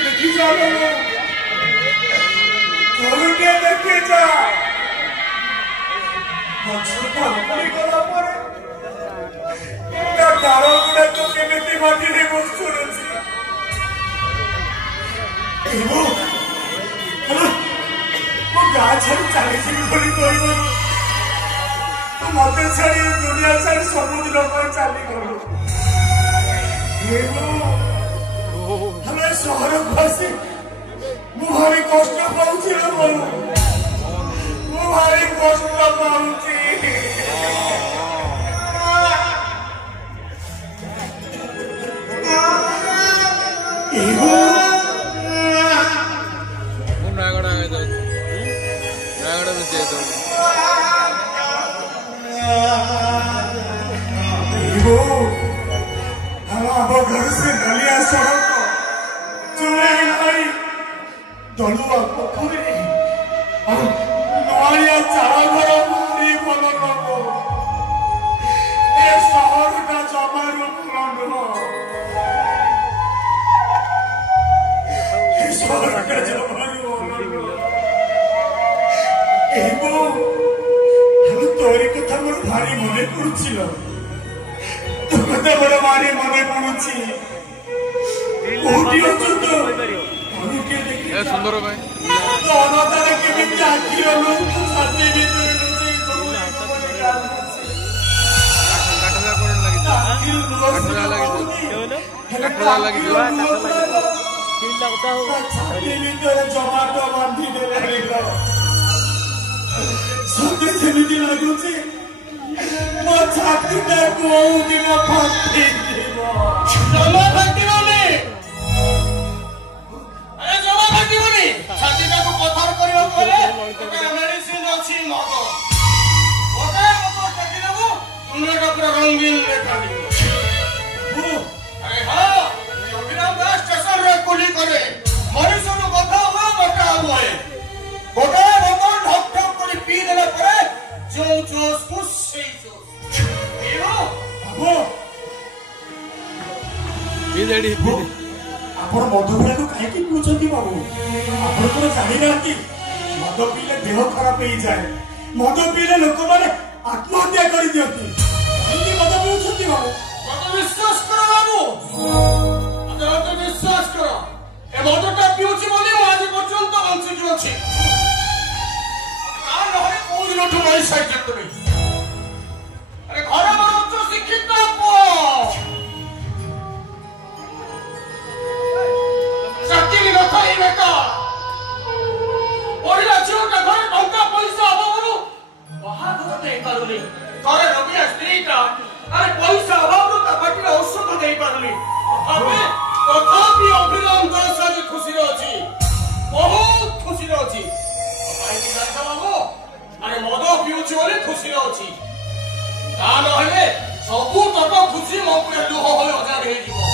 देखी जा देखी जा डाल गुड़ा तो केमिति माटी रे बसुरछि एबो मो गाँ छाड़ी चली बोली कहब मत छाड़ी दुनिया छाड़ी समुद्र पर चली गलु हमें शहर बसी मुझे कष्ट पाऊँ मुझे कष्ट पाऊँ घर से गलिया सड़क दलुआ पोखरी नलिया चारा घर शहर का जमारू शहर का जमारू तोरी कथा मोर भारी मने पड़ुछिल तुमते बड़ भारी मने पड़ुछि कोठी अछु तो सुंदर भाई अनाथारे केमिति आखि रलो छाती भीतर जमाटो बांधी सत्य सेमिति लगुछि मो छाती ता को दिन फाटी देबो जमा फाटिबोनी अरे जमा फाटिबोनी छाती ता को पथर करियो करे मेडिसिन अछि मग ओके मत टेकी देबो तुमरे का पूरा रंगीन देखा दिबो अरे हां अभिराम दास स्टेशन रे कुली करे मनुष्य नो कथा हो बटा होए गोटे बोतल ढक ढक कर पी देला परे जो जोश कुछ सही जोश हेरो बाबू बिजेडी आपण मधुपुरा को काहे की पूछती बाबू आपण को जानि नाती मद पीले देह खराब हो जाए मद पीले लोक माने आत्महत्या कर दियती इनी मद पूछती बाबू मत विश्वास करो बाबू मत विश्वास करो ए मदटा पिउची बोली आज पर्यंत बंची की अछि तुम्हारी साइड अरे घर में उच्च शिक्षित चाकरी रखा ही बेटा पढ़ा झीलटा घर टंका पैसा अभाव बाहादुर दे पारुनी घरे रबिया स्त्रीटा अरे पैसा अभाव पार्टी औषध दे पारुनी तथापि अभिराम दास आज खुशी अच्छी बहुत खुशी अच्छी बाबू अरे मद पिउछि बोले खुशी अछि ता नहले सबु तक खुशी मो पुरे लुह होय अजाद हे जीवो